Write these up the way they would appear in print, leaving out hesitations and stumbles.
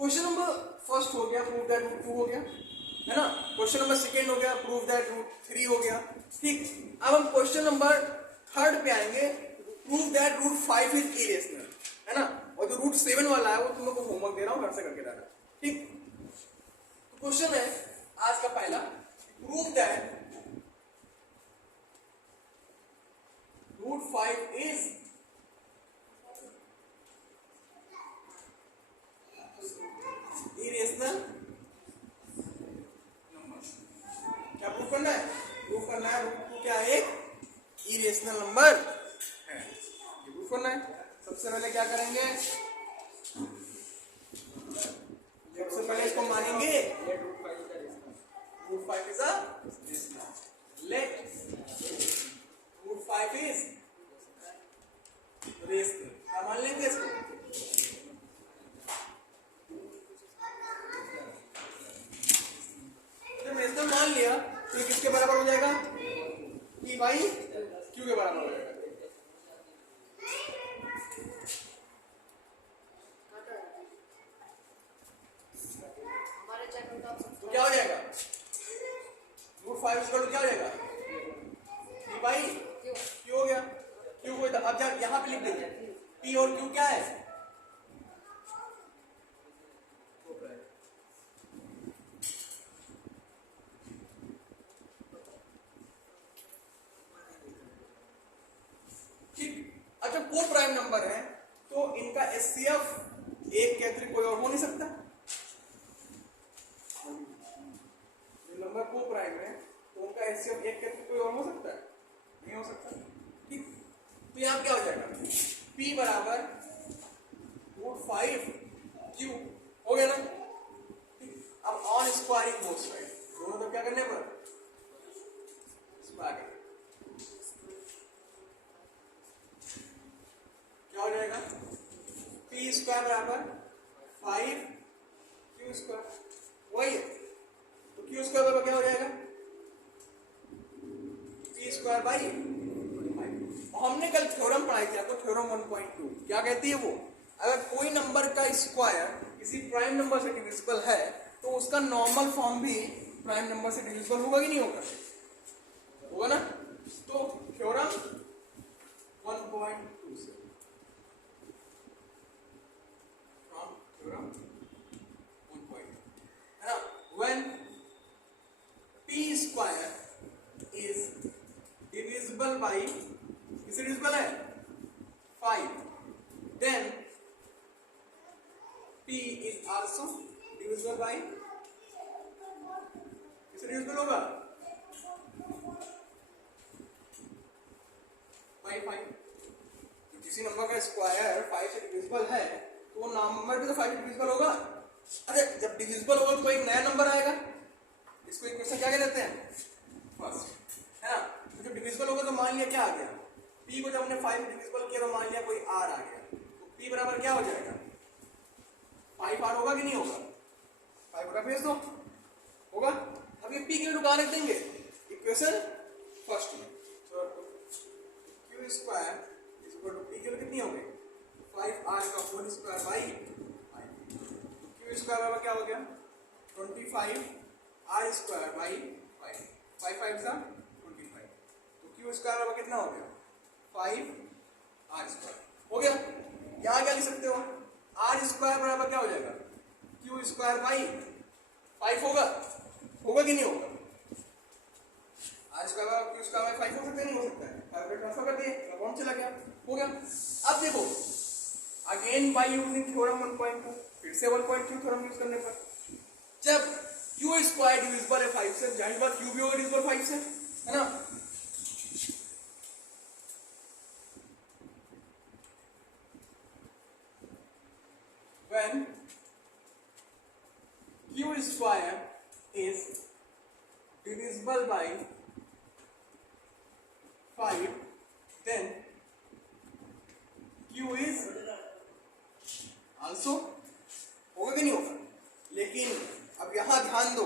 Question number first हो गया, prove that root 2 हो गया, है ना। क्वेश्चन नंबर सेकंड हो गया, प्रूव दैट रूट 3 हो गया। ठीक, अब हम क्वेश्चन नंबर थर्ड पे आएंगे, prove that root 5 is irrational, है ना। और जो रूट 7 वाला है वो तुम लोग को होमवर्क दे रहा हूं, घर से करके रहना। ठीक, तो क्वेश्चन है आज का पहला, prove that root 5 is irrational number. क्या प्रूव करना है? प्रूव करना है रूट 2 क्या है? एक इरेशनल नंबर है, ये प्रूव करना है। सबसे पहले क्या करेंगे, सबसे पहले इसको मानेंगे root 5 is a let root 5 is rational. क्या मान लेंगे इसको? जब रेशनल मान लिया तो ये किसके बराबर हो जाएगा? पी बाई क्यू के बराबर हो जाएगा। तो क्या हो जाएगा? रूट 5 इक्वल टू क्या हो जाएगा? पी बाई क्यू हो गया। क्यू को अब यहां पे लिख देंगे, पी और क्यू क्या है? अच्छा, को प्राइम नंबर है तो इनका एचसीएफ एक के अतिरिक्त कोई और हो नहीं सकता। नंबर को प्राइम है तो उनका एचसीएफ एक के अतिरिक्त कोई और हो सकता है? नहीं हो सकता। ठीक, तो यहां क्या हो जाएगा? P बराबर रूट 5 क्यू हो गया ना। अब ऑन स्क्वायरिंग बोथ साइड, दोनों तो क्या करने पर स्क्वायर, क्या हो जाएगा? पी स्क्वायर बराबर 5 क्यू स्क्वायर, वही है। तो क्यू स्क्वायर बराबर क्या हो जाएगा? P square by 5। हमने कल थ्योरम पढ़ाई थी आपको, थ्योरम 1.2 क्या कहती है वो? अगर कोई नंबर का स्क्वायर किसी प्राइम नंबर से डिविजिबल है तो उसका नॉर्मल फॉर्म भी प्राइम नंबर से डिविजिबल होगा कि नहीं होगा? होगा ना। तो थ्योरम 1.2 से theorem 1.2 है ना, when p square is divisible by, किससे डिविजिबल है? 5, then p is also divisible by, किससे डिविजिबल होगा? by 5। तो किसी नंबर का स्क्वायर 5 से डिविजिबल है तो वो नंबर भी तो 5 डिविजिबल होगा। अरे जब डिविजिबल होगा तो कोई नया नंबर आएगा, इसको इक्वेशन क्या कहते हैं? फर्स्ट, है ना। तो जब डिविजिबल होगा तो मान लिया क्या आ गया? p को जब हमने 5 डिविजिबल किया तो मान लिया कोई r आ गया, तो p बराबर क्या हो जाएगा? 5r होगा कि नहीं होगा? 5 बराबर भेज दो, होगा। अब ये p की वैल्यू कहां रख देंगे? इक्वेशन फर्स्ट में। तो q square is equal to p की वैल्यू कितनी होगी? 5r का whole square by 5। Q square बराबर क्या हो गया? 25r स्क्वायर बाई 5, 5 5 सा 25। तो क्यू स्क्वायर बराबर कितना हो गया? 5r स्क्वायर हो गया। यहां क्या लिख सकते हो? r स्क्वायर बराबर क्या हो जाएगा? क्यू स्क्वायर बाई 5 होगा, होगा कि नहीं होगा? r स्क्वायर बराबर क्यू स्क्वायर बाई 5 हो सकता है, नहीं हो सकता है? 5 पे ट्रांसफर कर दिए, कौन चला गया, हो गया। अब देखो अगेन बाय यूजिंग थ्योरम 1.2, फिर से 1.2 थ्योरम यूज करने पर जब क्यू स्क्वायर डिविजिबल है 5 से, जाहिर बात क्यू भी होगा डिविजिबल 5 से, है ना। when q square is divisible by 5 then q is also, होगा कि नहीं होगा? लेकिन अब यहां ध्यान दो,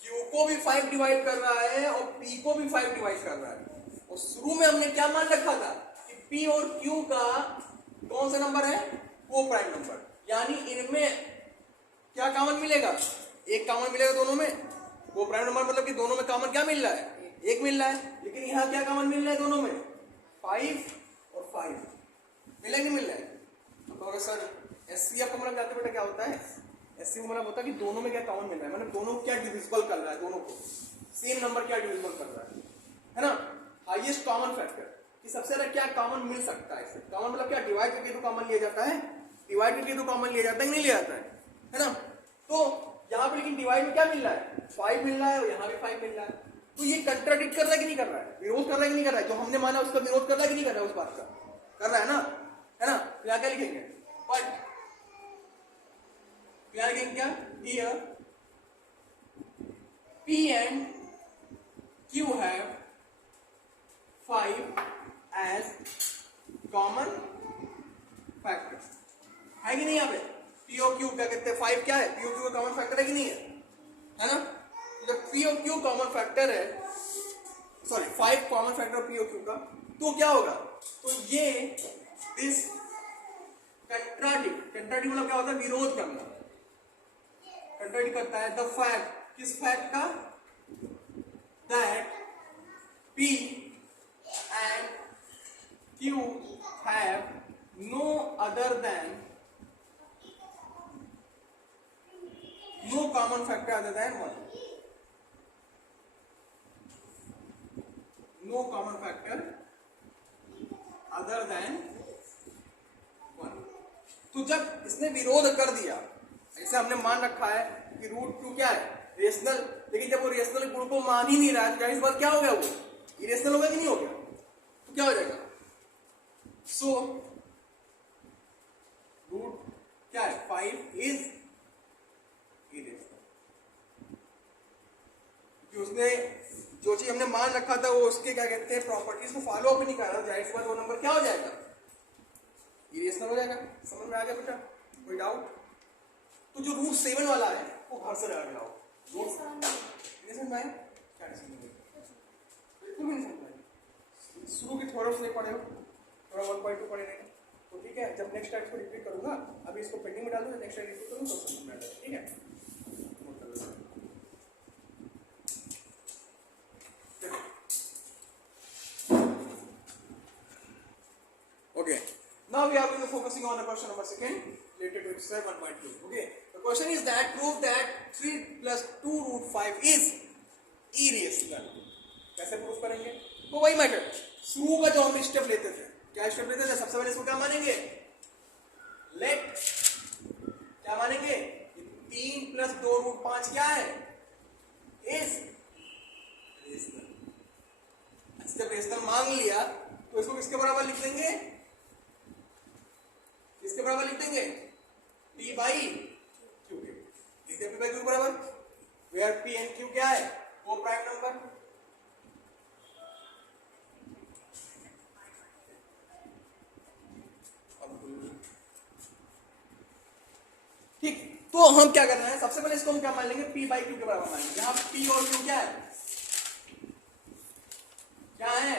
q को भी 5 डिवाइड कर रहा है और p को भी 5 डिवाइड कर रहा है। और शुरू में हमने क्या मान रखा था कि p और q का कौन सा नंबर है? को प्राइम नंबर, यानी इनमें क्या कॉमन मिलेगा? एक कॉमन मिलेगा दोनों में। वो प्राइम नंबर मतलब कि दोनों में कॉमन क्या मिल रहा है? एक मिल रहा है। लेकिन यहाँ क्या कॉमन मिल रहा है दोनों में? 5 और 5 मिला नहीं मिल रहा है? तो सर एससीएफ का मतलब जानते बेटा क्या होता है? एससीएफ मतलब होता है कि दोनों में क्या कॉमन मिल रहा है, मतलब दोनों को क्या डिविजिबल कर रहा है, दोनों को सेम नंबर क्या डिविजिबल कर रहा है ना? हाईएस्ट कॉमन फैक्टर कि सबसे ज्यादा क्या कॉमन मिल सकता है। कॉमन मतलब क्या? डिवाइड करके तो कॉमन लिया जाता है, डिवाइड करके तो कॉमन लिया जाता है कि नहीं लिया जाता है ना? तो यहाँ पे लेकिन डिवाइड में क्या मिल रहा है? 5 मिल रहा है और यहाँ पे 5 मिल रहा है। तो ये कंट्राडिक्ट कर रहा है कि नहीं कर रहा है? विरोध कर रहा है कि नहीं कर रहा है? जो हमने माना उसका विरोध कर रहा है कि नहीं कर रहा है? उस बात का कर रहा है ना? है ना? तो यहाँ क्या लिखेंगे? बट क्या लिखेंगे? क्या here P and Q have 5 as common factors है कि नहीं? यहाँ पे P और Q क्या कहते हैं? 5 क्या है? P और Q का कॉमन फैक्टर है कि नहीं है ना? जब P और Q कॉमन फैक्टर है, सॉरी 5 कॉमन फैक्टर P और Q का, तो क्या होगा? तो ये दिस कंट्राडिक्ट मतलब क्या होता है? विरोध करना, कंट्राडिक्ट करता है द फैक्ट, किस फैक्ट का? That P and Q have no other than no common factor other than 1. No common factor other than 1. तो जब इसने विरोध कर दिया, ऐसे हमने मान रखा है कि रूट 2 क्या है? रेशनल, लेकिन जब वो रेशनल गुण को मान ही नहीं रहा है तो इस बार क्या हो गया? वो इरेशनल हो गया कि नहीं हो गया? तो क्या हो जाएगा? सो रूट क्या है? 5 इज इरेशनल। उसने जो चीज हमने मान रखा था वो उसके क्या कहते हैं प्रॉपर्टीज को फॉलो अप नहीं कर रहा, जाहिर सी बात वो नंबर क्या हो जाएगा? इरेशनल हो जाएगा। समझ में आ गया बेटा? कोई डाउट? तो जो रूट 7 वाला है वो घर से डाल जाओ। इरेशनल में क्या बिल्कुल नहीं समझ, शुरू की थोड़ा नहीं पढ़े हो, थोड़ा 1.2 पढ़े नहीं तो ठीक है। जब नेक्स्ट टाइम को रिपीट करूंगा, अभी इसको पेंडिंग में डाल दूंगा, नेक्स्ट टाइम रिपीट करूंगा तो समझ में आ जाएगा। ठीक है? Okay. Now we are going to focusing on the question number 2 related to exercise 1.2. Okay. The question is that prove that 3 plus 2 root 5 is irrational. कैसे प्रूफ करेंगे? तो वही मैटर शुरू का जो हम स्टेप लेते थे, क्या स्टेप लेते थे? सबसे पहले इसको क्या मानेंगे? लेट क्या मानेंगे? 3 plus 2 root 5 क्या है? Is rational. जब रेशनल मान लिया तो इसको किसके बराबर लिख देंगे? किसके बराबर लिख देंगे? P by Q के। लिख दे P by Q के बराबर, where P and Q क्या है? वो प्राइम नंबर। ठीक, तो हम क्या करना है? सबसे पहले इसको हम क्या मान लेंगे? P by Q के बराबर मान लेंगे। यहाँ P और Q क्या है? क्या है?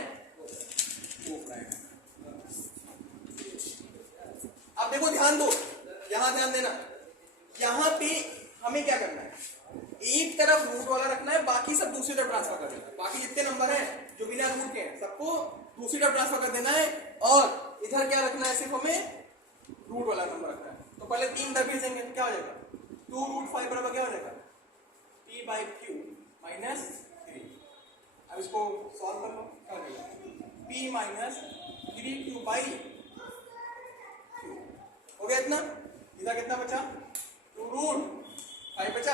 वो प्राइम। अब देखो ध्यान दो, यहां ध्यान देना, यहां पे हमें क्या करना है? एक तरफ रूट वाला रखना है, बाकी सब दूसरी तरफ ट्रांसफर कर देना है। बाकी जितने नंबर हैं जो बिना रूट के हैं सबको दूसरी तरफ ट्रांसफर कर देना है, और इधर क्या रखना है? सिर्फ हमें रूट वाला नंबर रखना है। तो पहले 3 इधर भेजेंगे, क्या हो जाएगा? 2 root 5 बराबर क्या हो जाएगा? P by Q minus 3। अब इसको सॉल्व कर लो, क्या हो जाएगा? P minus 3Q by हो गया इतना। इधर कितना बचा? 2 root 5 बचा।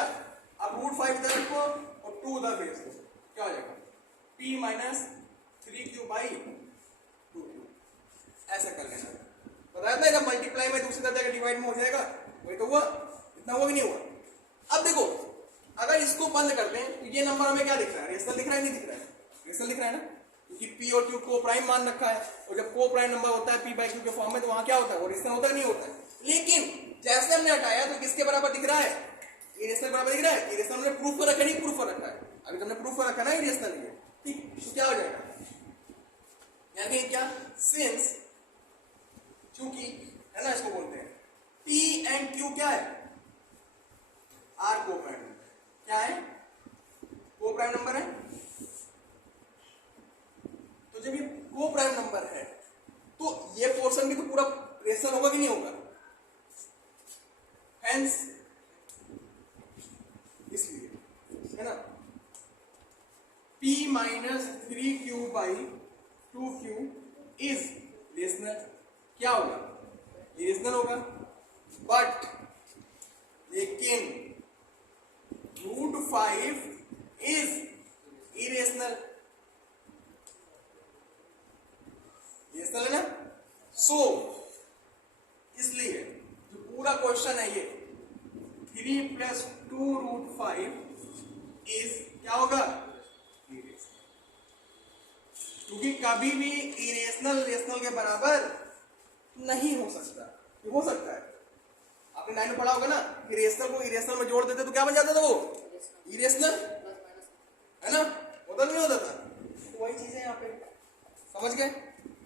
अब रूट 5 इधर रखो और 2 उधर भेज दो, क्या हो जाएगा? P minus 3Q by 2। ऐसा कर लेना। बताया था जब मल्टीप्लाई में दूसरी तरफ जाकर डिवाइड में हो जाएगा, वही तो हुआ। इतना हुआ कि नहीं हुआ? अब देखो अगर इसको बंद कर दें तो ये नंबर हमें क्या दिख रहा है? रेशनल दिख रहा है? नहीं दिख रहा है? रेशनल दिख रहा है ना, क्योंकि P और Q को प्राइम मान रखा है, और जब को प्राइम नंबर होता है P by Q के फॉर्म में तो वहां क्या होता है? वो रेशनल होता है नहीं होता है? लेकिन जैसे हमने हटाया तो किसके बराबर दिख रहा है? इरेशनल बराबर दिख रहा है। इरेशनल हमने प्रूफ पर रखा, नहीं प्रूफ पर रखा है? अभी तुमने प्रूफ पर रखा ना इरेशनल है। ठीक, तो क्या हो जाएगा? यानी क्या? सिंस, चूंकि है ना, इसको बोलते हैं P and Q क्या है? आर को प्राइम नंबर। क्या है? को प्राइम नंबर है। तो जब ये को प्राइम नंबर है तो ये पोर्शन भी तो पूरा रेशनल होगा कि नहीं होगा? हेंस इसलिए है ना p minus 3q by 2q is rational. क्या होगा? ये रेशनल होगा। बट लेकिन √5 इज इरेशनल। रेशनल है ना? सो इसलिए जो पूरा क्वेश्चन है ये 3 + 2√5 इज क्या होगा? इरेशनल। क्योंकि कभी भी इरेशनल रेशनल के बराबर नहीं हो सकता। ये हो सकता है, आपने 9 में पढ़ा होगा ना, इरेशनल को इरेशनल में जोड़ देते तो क्या बन जाता था? वो इरेशनल है ना, होता नहीं होता था? तो वही चीज है यहाँ पे, समझ गए?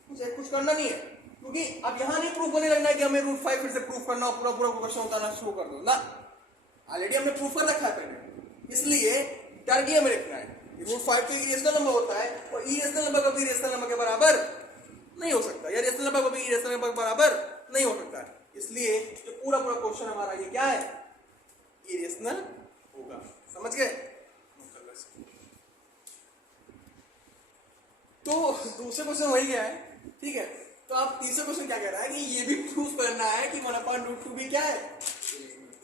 कुछ करना नहीं है, क्योंकि अब यहाँ नहीं प्रूफ होने लगना है कि हमें √5 फिर से प्रूफ करना हो, पूरा पूरा क्वेश्चन उतारना शुरू कर दो ना। ऑलरेडी हमने प्रूफ कर रखा है पहले, इसलिए टारगेट में लिखना है √5 तो इरेशनल नंबर होता है और इरेशनल नंबर कभी रेशनल नंबर के बराबर नहीं हो सकता, या रेशनल नंबर कभी इरेशनल नंबर के बराबर नहीं हो सकता है। इसलिए जो पूरा पूरा क्वेश्चन हमारा ये क्या है? इरेशनल होगा। समझ गए? तो दूसरे क्वेश्चन वही गया है, ठीक है। तो आप तीसरे क्वेश्चन क्या कह रहा है कि ये भी प्रूफ करना है कि 1/√2 भी क्या है?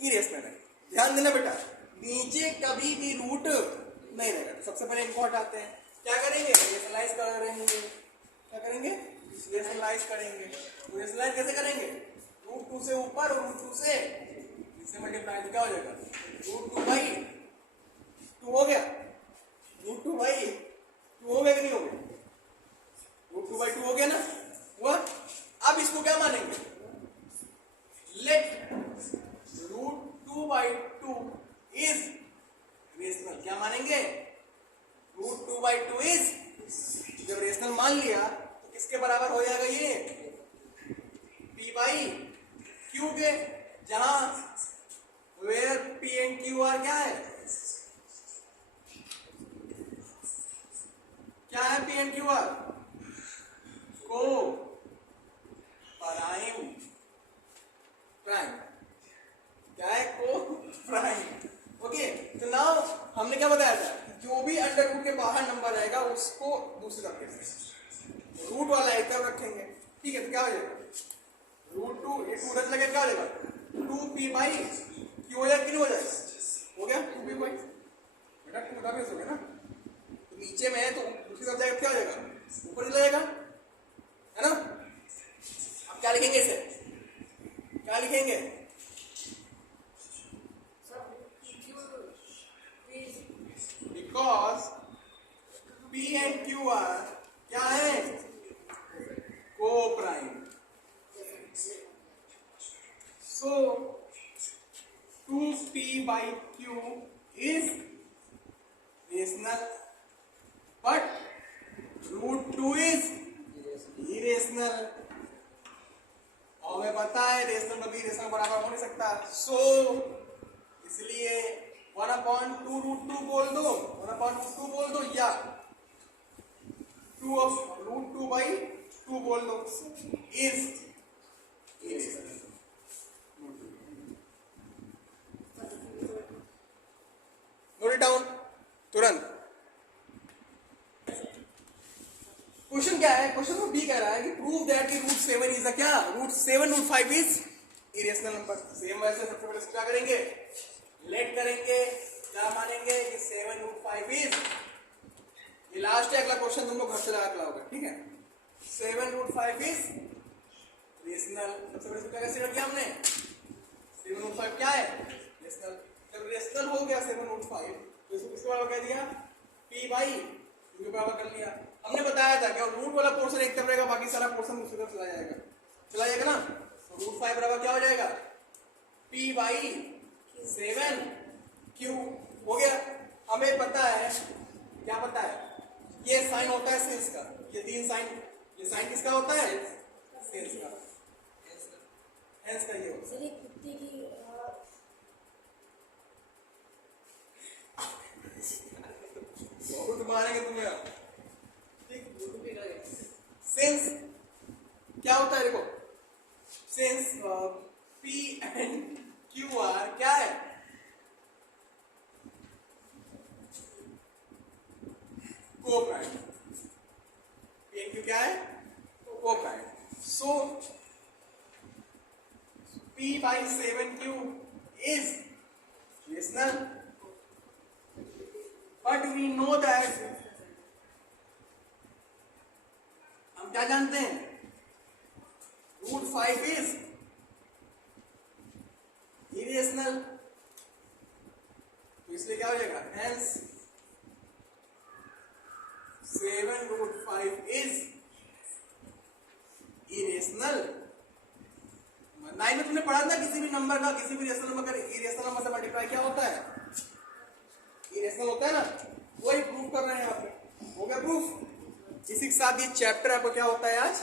इरेशनल है। ध्यान देना बेटा, नीचे कभी भी रूट नहीं रहेगा। सबसे पहले इनको हटाते हैं, क्या करेंगे? रेशनलाइज करेंगे। क्या करेंगे? रेशनलाइज करेंगे। तो रेशनलाइज कैसे करेंगे? √2 से ऊपर और √2 से इससे मल्टीप्लाई, क्या हो जाएगा? √2/2 हो गया। √2/2 हो गया कि नहीं हो गया? √2/2 हो गया ना, हुआ। अब इसको क्या मानेंगे? Let √2/2 is rational. क्या मानेंगे? √2/2 इज, जब रेशनल मान लिया तो किसके बराबर हो जाएगा? ये p/q के, जहां where p and q are क्या है? क्या है p and q are? Coprime. क्या है? को प्राइम। ओके, तो नाउ हमने क्या बताया था? जो भी अंडर रूट के बाहर नंबर आएगा उसको दूसरी तरफ रखेंगे, रूट वाला एक तरफ रखेंगे, ठीक है। तो क्या हो जाएगा? √2, ये 2 रच लगे, क्या हो जाएगा? 2p/q हो जाएगा कि नहीं हो जाएगा? हो गया 2p बेटा, 2 का बेस हो गया ना। तो नीचे में है तो दूसरी तरफ जाएगा, क्या हो जाएगा? ऊपर चला जाएगा, है ना। अब क्या लिखेंगे इसे? क्या लिखेंगे? Because p and q are क्या है? Coprime. So 2p/q is rational, but √2 is irrational. और हमें पता है रेशनल कभी रेशनल बराबर हो नहीं सकता। सो इसलिए 1/2√2 बोल दो, 1/2 बोल दो, या 2/√2/2 बोल दो, is irrational. Note it down तुरंत। क्वेश्चन क्या है? क्वेश्चन में बी कह रहा है कि प्रूव दैट कि √7 इज क्या? √7 √5 इज इरेशनल नंबर। सेम वैसे सबसे पहले क्या करेंगे? लेट करेंगे, क्या मानेंगे कि 7 √5 इज, ये लास्ट है, अगला क्वेश्चन तुम लोग घर से लगा के लाओगे, ठीक है। 7 √5 इज रेशनल। सबसे पहले क्या कंसीडर किया हमने? 7 √5 क्या है? रेशनल। जब रेशनल हो गया 7 √5 तो इसको किसके बराबर कह दिया? p/q के बराबर कर लिया। हमने बताया था कि रूट वाला पोर्शन एक तरफ रहेगा, बाकी सारा पोर्शन दूसरी तरफ चला जाएगा ना। तो √5 बराबर क्या हो जाएगा? p/7q हो गया। हमें पता है, क्या पता है? ये साइन होता है सेंस का, ये 3 साइन, ये साइन किसका होता है? सेंस का, हेंस का ये होता है। मारेंगे तुम्हें अब। ठीक, सिंस क्या होता है देखो, since P and Q are क्या है, कोप्राइम। P एंड Q क्या है, coprime. So P by 7Q is rational, but we know that, हम क्या जानते हैं, रूट 5 is irrational, तो इसलिए क्या हो जाएगा, hence 7 root 5 is irrational। 9 में तुमने पढ़ा था किसी भी नंबर का, किसी भी रेशनल नंबर का इरेशनल नंबर से मल्टीप्लाई क्या होता है, इरेशनल होता है ना, वही प्रूफ कर रहे हैं यहाँ पे। हो गया प्रूफ। इसी के साथ ये चैप्टर आपको क्या होता है आज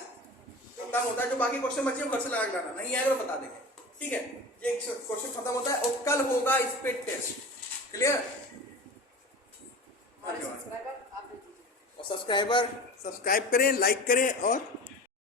खत्म होता है। जो बाकी क्वेश्चन बचे हैं घर से लगा के लाना, नहीं आएगा तो बता देंगे, ठीक है। ये क्वेश्चन खत्म होता है और कल होगा इस पे टेस्ट। क्लियर। और सब्सक्राइबर सब्सक्राइब करें, लाइक करें और